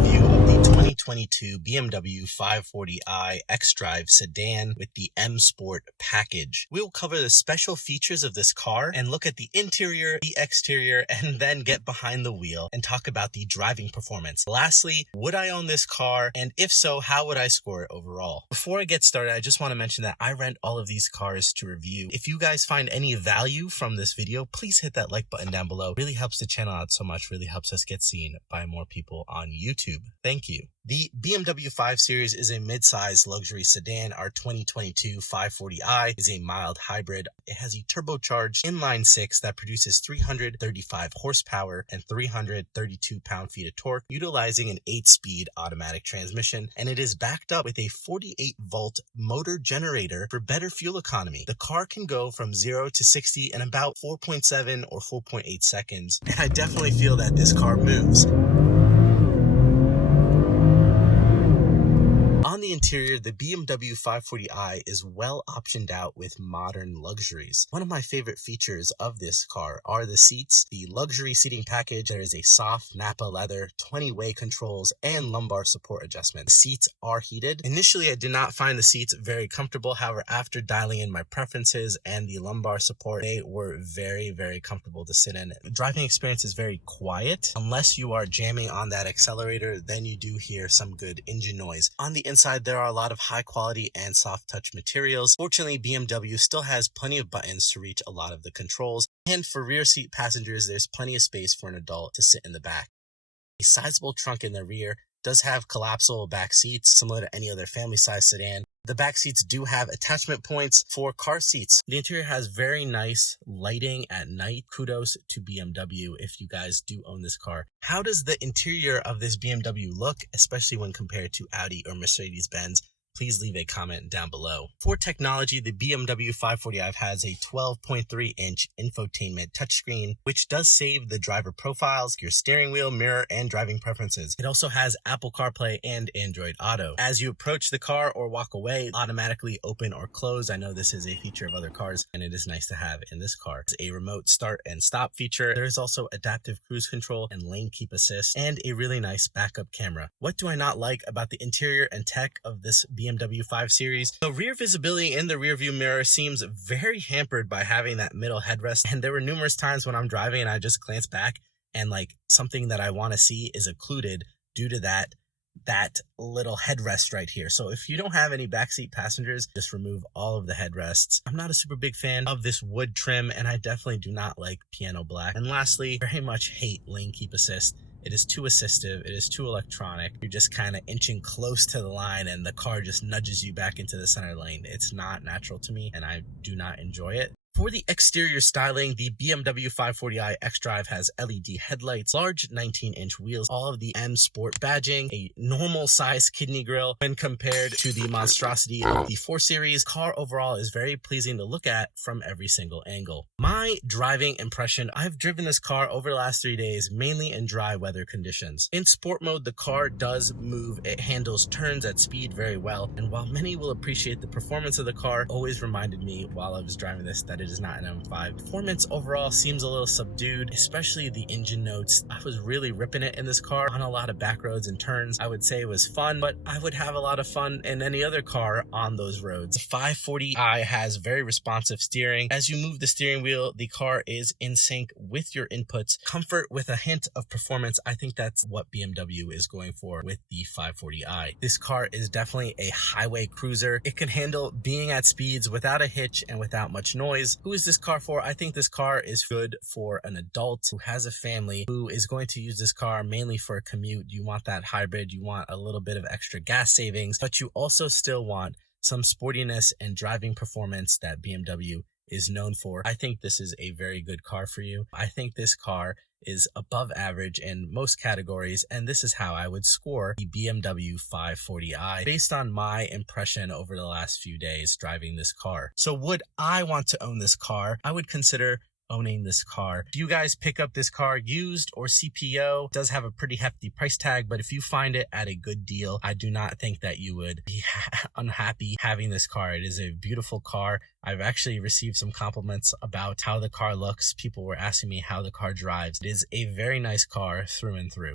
review of the 2022 BMW 540i X-drive Sedan with the M Sport package. We will cover the special features of this car and look at the interior, the exterior, and then get behind the wheel and talk about the driving performance. Lastly, would I own this car? And if so, how would I score it overall? Before I get started, I just want to mention that I rent all of these cars to review. If you guys find any value from this video, please hit that like button down below. It really helps the channel out so much, really helps us get seen by more people on YouTube. Thank you. The BMW 5 Series is a mid-size luxury sedan. Our 2022 540i is a mild hybrid. It has a turbocharged inline-six that produces 335 horsepower and 332 pound-feet of torque, utilizing an 8-speed automatic transmission, and it is backed up with a 48-volt motor generator for better fuel economy. The car can go from 0 to 60 in about 4.7 or 4.8 seconds, and I definitely feel that this car moves. On the interior, the BMW 540i is well optioned out with modern luxuries. One of my favorite features of this car are the seats. The luxury seating package, there is a soft Nappa leather, 20-way controls, and lumbar support adjustment. The seats are heated. Initially, I did not find the seats very comfortable. However, after dialing in my preferences and the lumbar support, they were very, very comfortable to sit in. The driving experience is very quiet. Unless you are jamming on that accelerator, then you do hear some good engine noise. On the inside, there are a lot of high quality and soft touch materials. Fortunately, BMW still has plenty of buttons to reach a lot of the controls. And for rear seat passengers, there's plenty of space for an adult to sit in the back. A sizable trunk in the rear does have collapsible back seats, similar to any other family size sedan. The back seats do have attachment points for car seats. The interior has very nice lighting at night. Kudos to BMW if you guys do own this car. How does the interior of this BMW look, especially when compared to Audi or Mercedes-Benz? Please leave a comment down below. For technology, the BMW 540i has a 12.3-inch infotainment touchscreen, which does save the driver profiles, your steering wheel, mirror, and driving preferences. It also has Apple CarPlay and Android Auto. As you approach the car or walk away, automatically open or close. I know this is a feature of other cars, and it is nice to have in this car. There's a remote start and stop feature. There is also adaptive cruise control and lane keep assist, and a really nice backup camera. What do I not like about the interior and tech of this BMW 5 Series? The rear visibility in the rear view mirror seems very hampered by having that middle headrest, and there were numerous times when I'm driving and I just glance back and like something that I want to see is occluded due to that little headrest right here. So if you don't have any backseat passengers, just remove all of the headrests. I'm not a super big fan of this wood trim, and I definitely do not like piano black. And lastly, very much hate lane keep assist. It is too assistive. It is too electronic. You're just kind of inching close to the line and the car just nudges you back into the center lane. It's not natural to me and I do not enjoy it. For the exterior styling, the BMW 540i X-drive has LED headlights, large 19-inch wheels, all of the M Sport badging, a normal size kidney grille when compared to the monstrosity of the 4 Series. Car overall is very pleasing to look at from every single angle. My driving impression, I've driven this car over the last 3 days, mainly in dry weather conditions. In sport mode, the car does move. It handles turns at speed very well. And while many will appreciate the performance of the car, always reminded me while I was driving this that it is not an M5. Performance overall seems a little subdued, especially the engine notes. I was really ripping it in this car on a lot of back roads and turns. I would say it was fun, but I would have a lot of fun in any other car on those roads. The 540i has very responsive steering. As you move the steering wheel, the car is in sync with your inputs. Comfort with a hint of performance. I think that's what BMW is going for with the 540i. This car is definitely a highway cruiser. It can handle being at speeds without a hitch and without much noise. Who is this car for? I think this car is good for an adult who has a family who is going to use this car mainly for a commute. You want that hybrid, you want a little bit of extra gas savings, but you also still want some sportiness and driving performance that BMW is known for. I think this is a very good car for you. I think this car is above average in most categories, and this is how I would score the BMW 540i based on my impression over the last few days driving this car. So would I want to own this car? I would consider owning this car. If you guys pick up this car used or CPO, it does have a pretty hefty price tag, but if you find it at a good deal, I do not think that you would be unhappy having this car. It is a beautiful car. I've actually received some compliments about how the car looks. People were asking me how the car drives. It is a very nice car through and through.